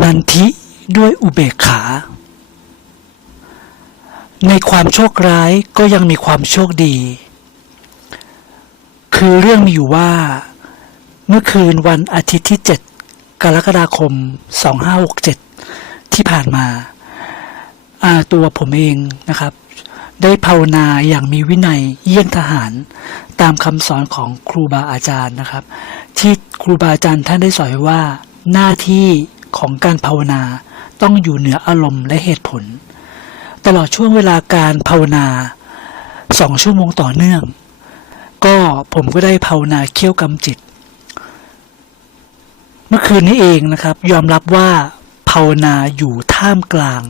นันทิด้วยอุเบกขา ในความโชคร้ายก็ยังมีความโชคดี คือเรื่องมีอยู่ว่า เมื่อคืนวันอาทิตย์ที่ 7 กรกฎาคม 2567 ที่ผ่านมาาตัวผมเองนะครับ ได้ภาวนาอย่างมีวินัยเยี่ยงทหาร ตามคำสอนของครูบาอาจารย์นะครับ ที่ครูบาอาจารย์ท่านได้สอนว่าหน้าที่ ของการภาวนาต้องอยู่เหนืออารมณ์และเหตุผล ตลอดช่วงเวลาการภาวนาสองชั่วโมงต่อเนื่อง ก็ผมก็ได้ภาวนาเคี่ยวกรรมจิต เมื่อคืนนี้เองนะครับ ยอมรับว่าภาวนาอยู่ท่ามกลาง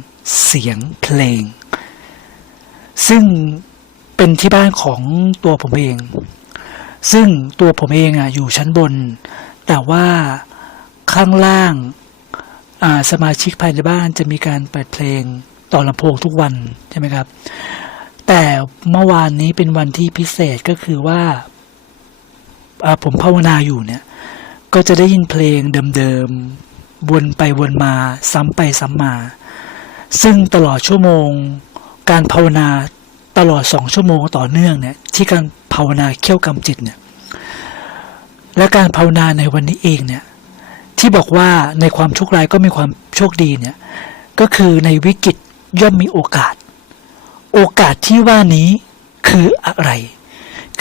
เสียงเพลง ซึ่งเป็นที่บ้านของตัวผมเอง ซึ่งตัวผมเองอะอยู่ชั้นบน แต่ว่าข้างล่าง สมาชิกภายในบ้านจะมีการเปิดเพลงต่อลำโพงทุกวันใช่ไหมครับ แต่เมื่อวานนี้เป็นวันที่พิเศษก็คือว่าผมภาวนาอยู่เนี่ย ก็จะได้ยินเพลงเดิมๆวนไปวนมา ซ้ำไปซ้ำมา ซึ่งตลอดชั่วโมง การภาวนาตลอดสองชั่วโมงต่อเนื่องเนี่ย ที่การภาวนาเขี่ยวกรรมจิตเนี่ย และการภาวนาในวันนี้เองเนี่ย ที่บอกว่าในความโชคร้ายก็มีความโชคดีเนี่ยก็คือในวิกฤตย่อมมีโอกาส โอกาสที่ว่านี้คืออะไร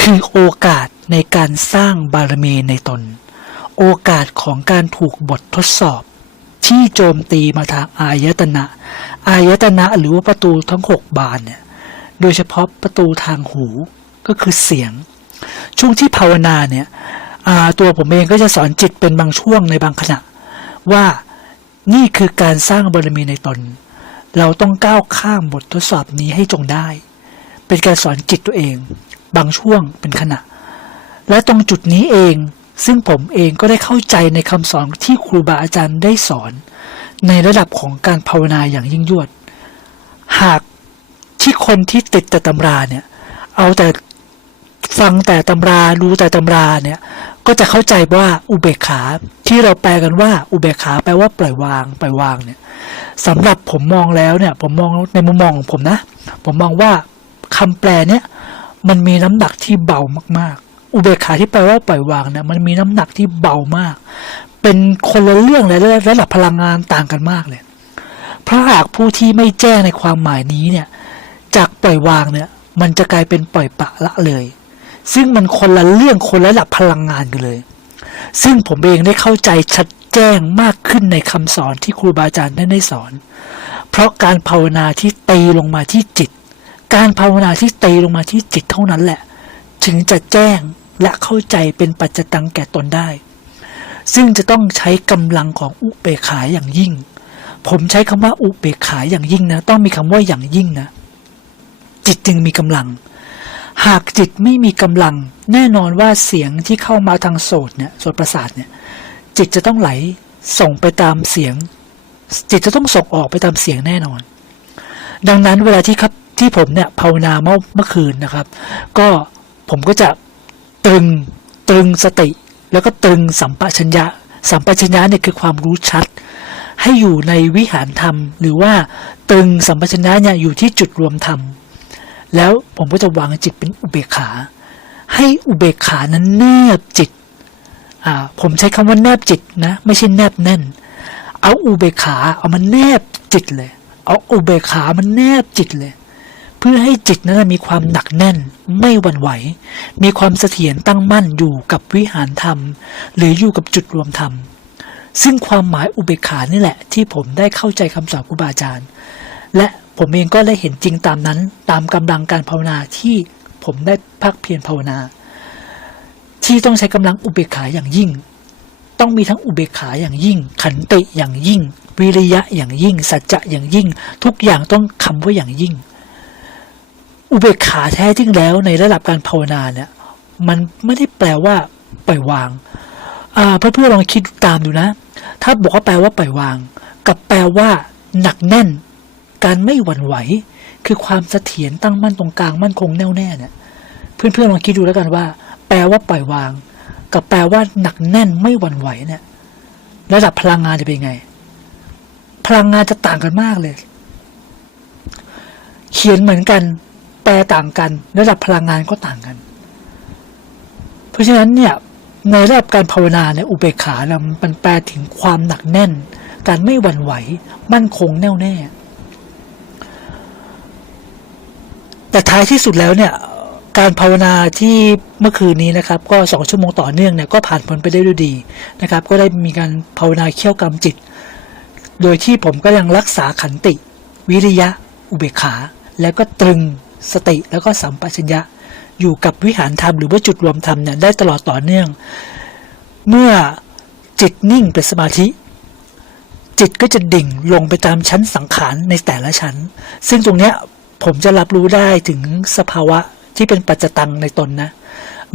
คือโอกาสในการสร้างบารมีในตน โอกาสของการถูกบททดสอบ ที่โจมตีมาทางอายตนะ อายตนะหรือว่าประตูทั้งหกบานเนี่ยโดยเฉพาะประตูทางหูก็คือเสียง ช่วงที่ภาวนาเนี่ย ตัวผมเองก็จะสอนจิตเป็นบางช่วงในบางขณะ ว่านี่คือการสร้างบารมีในตน เราต้องก้าวข้ามบททดสอบนี้ให้จงได้ เป็นการสอนจิตตัวเอง บางช่วงเป็นขณะ และตรงจุดนี้เองซึ่งผมเองก็ได้เข้าใจในคำสอนที่ครูบาอาจารย์ได้สอน ในระดับของการภาวนาอย่างยิ่งยวด หากที่คนที่ติดแต่ตำราเนี่ย เอาแต่ฟังแต่ตำรารู้แต่ตำราเนี่ย ก็จะเข้าใจว่าอุเบกขาที่เราแปลกันว่าอุเบกขาแปลว่าปล่อยวางปล่อยวางเนี่ยสำหรับผมมองแล้วเนี่ย ผมมองในมุมมองของผมนะ ผมมองว่าคำแปลเนี่ยมันมีน้ำหนักที่เบามากๆ อุเบกขาที่แปลว่าปล่อยวางเนี่ยมันมีน้ำหนักที่เบามาก เป็นคนละเรื่องเลยและระดับพลังงานต่างกันมากเลยเพราะหากผู้ที่ไม่แจ้งในความหมายนี้เนี่ย จากปล่อยวางเนี่ย มันจะกลายเป็นปล่อยปะละเลย ซึ่งมันคนละเรื่องคนละระดับพลังงานกันเลย ซึ่งผมเองได้เข้าใจชัดแจ้งมากขึ้นในคำสอนที่ครูบาอาจารย์ได้ได้สอน เพราะการภาวนาที่ตีลงมาที่จิต การภาวนาที่ตีลงมาที่จิตเท่านั้นแหละ ถึงจะแจ้งและเข้าใจเป็นปัจจตังแก่ตนได้ ซึ่งจะต้องใช้กำลังของอุเบกขาอย่างยิ่ง ผมใช้คำว่าอุเบกขาอย่างยิ่งนะ ต้องมีคำว่าอย่างยิ่งนะ จิตจึงมีกำลัง หากจิตไม่มีกำลัง แน่นอนว่าเสียงที่เข้ามาทางโสตเนี่ยโสตประสาทเนี่ย จิตจะต้องไหลส่งไปตามเสียง จิตจะต้องส่งออกไปตามเสียงแน่นอน ดังนั้นเวลาที่ครับที่ผมเนี่ยภาวนาเมื่อเมื่อคืนนะครับ ก็ผมก็จะตรึงตรึงสติ แล้วก็ตรึงสัมปชัญญะ สัมปชัญญะเนี่ยคือความรู้ชัด ให้อยู่ในวิหารธรรม หรือว่าตรึงสัมปชัญญะเนี่ยอยู่ที่จุดรวมธรรม แล้วผมก็จะวางจิตเป็นอุเบกขา ให้อุเบกขานั้นแนบจิตอ่าผมใช้คำว่าแนบจิตนะ ไม่ใช่แนบแน่น เอาอุเบกขาเอามันแนบจิตเลย เอาอุเบกขามันแนบจิตเลย เพื่อให้จิตนั้นมีความหนักแน่น ไม่หวั่นไหว มีความเสถียรตั้งมั่นอยู่กับวิหารธรรม หรืออยู่กับจุดรวมธรรมซึ่งความหมายอุเบกขานี่แหละ ที่ผมได้เข้าใจคำสอนครูบาอาจารย์ และ ผมเองก็ได้เห็นจริงตามนั้น ตามกำลังการภาวนาที่ผมได้พักเพียรภาวนา ที่ต้องใช้กำลังอุเบกขาอย่างยิ่ง ต้องมีทั้งอุเบกขาอย่างยิ่ง ขันติอย่างยิ่ง วิริยะอย่างยิ่ง สัจจะอย่างยิ่ง ทุกอย่างต้องคำว่าอย่างยิ่ง อุเบกขาแท้จริงแล้วในระดับการภาวนาเนี่ยมันไม่ได้แปลว่าปล่อยวางอ่าเพื่อลองคิดตามดูนะ ถ้าบอกว่าแปลว่าปล่อยวาง กับแปลว่าหนักแน่น การไม่หวั่นไหว คือความเสถียรตั้งมั่นตรงกลางมั่นคงแน่วแน่เนี่ยเพื่อนๆลองคิดดูแล้วกันว่า แปลว่าปล่อยวาง กับแปลว่าหนักแน่นไม่หวั่นไหวเนี่ยระดับพลังงานจะเป็นไง พลังงานจะต่างกันมากเลย เขียนเหมือนกัน แปลต่างกันระดับพลังงานก็ต่างกัน เพราะฉะนั้นเนี่ยในระดับการภาวนาเนี่ยอุเบกขาเนี่ยมันแปลถึงความหนักแน่น การไม่หวั่นไหว มั่นคงแน่วแน่ แต่ท้ายที่สุดแล้วเนี่ยการภาวนาที่เมื่อคืนนี้นะครับ ก็สองชั่วโมงต่อเนื่องเนี่ยก็ผ่านพ้นไปได้ด้วยดีนะครับ ก็ได้มีการภาวนาเขี่ยวกรรมจิต โดยที่ผมก็ยังรักษาขันติ วิริยะ อุเบกขา แล้วก็ตรึงสติแล้วก็สัมปชัญญะ อยู่กับวิหารธรรมหรือว่าจุดรวมธรรมเนี่ยได้ตลอดต่อเนื่อง เมื่อจิตนิ่งเป็นสมาธิ จิตก็จะดิ่งลงไปตามชั้นสังขารในแต่ละชั้น ซึ่งตรงเนี้ย ผมจะรับรู้ได้ถึงสภาวะที่เป็นปัจจตังในตนนะ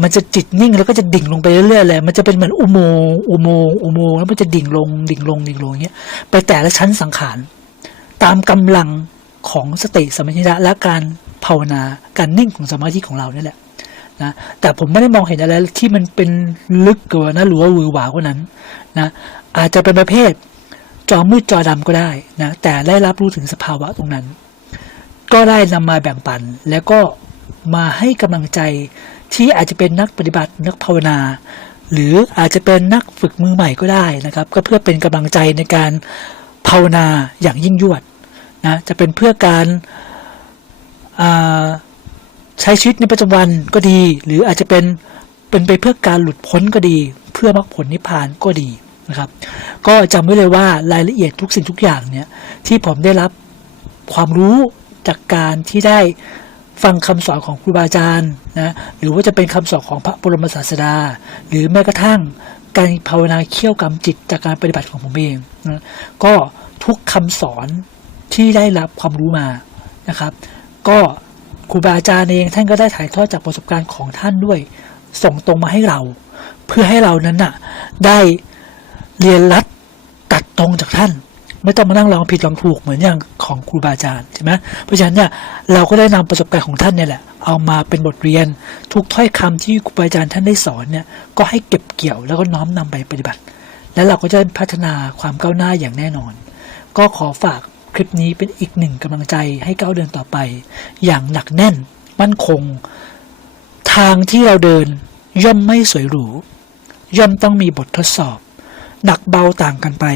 มันจะจิตนิ่งแล้วก็จะดิ่งลงไปเรื่อยๆเลย มันจะเป็นเหมือนอุโมงค์อุโมงค์อุโมงค์แล้วมันจะดิ่งลง ดิ่งลง ดิ่งลงอย่างเงี้ย ไปแต่ละชั้นสังขาร ตามกำลังของสติสมปชัญญะและการภาวนา การนิ่งของสมาธิของเราเนี่ยแหละนะแต่ผมไม่ได้มองเห็นอะไรที่มันเป็นลึกกว่านั้นหรือว่าหวือหวากว่านั้นนะอาจจะเป็นประเภทจอมืดจอดำก็ได้นะแต่ได้รับรู้ถึงสภาวะตรงนั้น ก็ได้นำมาแบ่งปัน แล้วก็มาให้กำลังใจที่อาจจะเป็นนักปฏิบัตินักภาวนา หรืออาจจะเป็นนักฝึกมือใหม่ก็ได้นะครับ ก็เพื่อเป็นกำลังใจในการภาวนาอย่างยิ่งยวดนะจะเป็นเพื่อการใช้ชีวิตในประจำวันก็ดี หรืออาจจะเป็นเป็นไปเพื่อการหลุดพ้นก็ดี เพื่อมรรคผลนิพพานก็ดีนะครับ ก็จำไว้เลยว่ารายละเอียดทุกสิ่งทุกอย่างเนี่ยที่ผมได้รับความรู้ จากการที่ได้ฟังคำสอนของครูบาอาจารย์นะหรือว่าจะเป็นคำสอนของพระบรมศาสดา หรือแม้กระทั่งการภาวนาเขี่ยวกรรมจิตจากการปฏิบัติของผมเองนะก็ทุกคำสอนที่ได้รับความรู้มานะครับ ก็ครูบาอาจารย์เองท่านก็ได้ถ่ายทอดจากประสบการณ์ของท่านด้วย ส่งตรงมาให้เรา เพื่อให้เรานั้นน่ะได้เรียนรัดตัดตรงจากท่าน ไม่ต้องมานั่งลองผิดลองถูกเหมือนอย่างของครูบาอาจารย์ใช่ไหมเพราะฉะนั้นเนี่ยเราก็ได้นำประสบการณ์ของท่านเนี่ยแหละเอามาเป็นบทเรียนทุกถ้อยคำที่ครูบาอาจารย์ท่านได้สอนเนี่ยก็ให้เก็บเกี่ยวแล้วก็น้อมนำไปปฏิบัติ แล้วเราก็จะพัฒนาความก้าวหน้าอย่างแน่นอน ก็ขอฝากคลิปนี้เป็นอีกหนึ่งกำลังใจให้ก้าวเดินต่อไป อย่างหนักแน่น มั่นคง ทางที่เราเดินย่อมไม่สวยหรู ย่อมต้องมีบททดสอบ หนักเบาต่างกันไป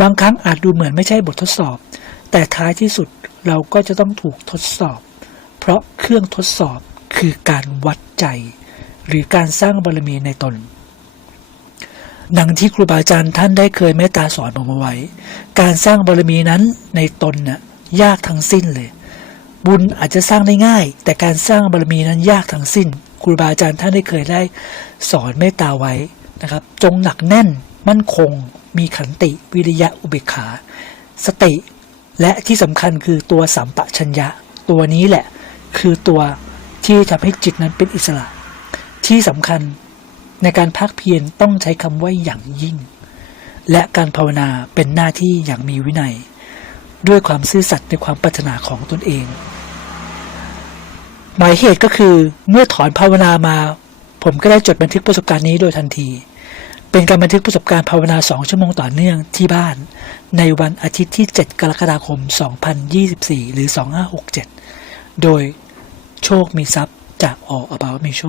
บางครั้งอาจดูเหมือนไม่ใช่บททดสอบ แต่ท้ายที่สุดเราก็จะต้องถูกทดสอบ เพราะเครื่องทดสอบคือการวัดใจ หรือการสร้างบารมีในตนดังที่ครูบาอาจารย์ท่านได้เคยเมตตาสอนผมเอาไว้ การสร้างบารมีนั้นในตนน่ะยากทั้งสิ้นเลย บุญอาจจะสร้างได้ง่าย แต่การสร้างบารมีนั้นยากทั้งสิ้น ครูบาอาจารย์ท่านได้เคยได้สอนเมตตาไว้นะครับ จงหนักแน่นมั่นคง มีขันติวิริยะอุเบกขา สติ และที่สำคัญคือตัวสัมปชัญญะ ตัวนี้แหละคือตัวที่ทำให้จิตนั้นเป็นอิสระ ที่สำคัญในการพักเพียรต้องใช้คำว่าอย่างยิ่ง และการภาวนาเป็นหน้าที่อย่างมีวินัย ด้วยความซื่อสัตย์ในความปรารถนาของตนเอง หมายเหตุก็คือเมื่อถอนภาวนามา ผมก็ได้จดบันทึกประสบการณ์นี้โดยทันที เป็นการบันทึกประสบการณ์ภาวนา 2 ชั่วโมงต่อเนื่องที่บ้าน ในวันอาทิตย์ที่ 7 กรกฎาคม 2024 หรือ 2567 โดยโชคมีทรัพย์จากอ About มีโชค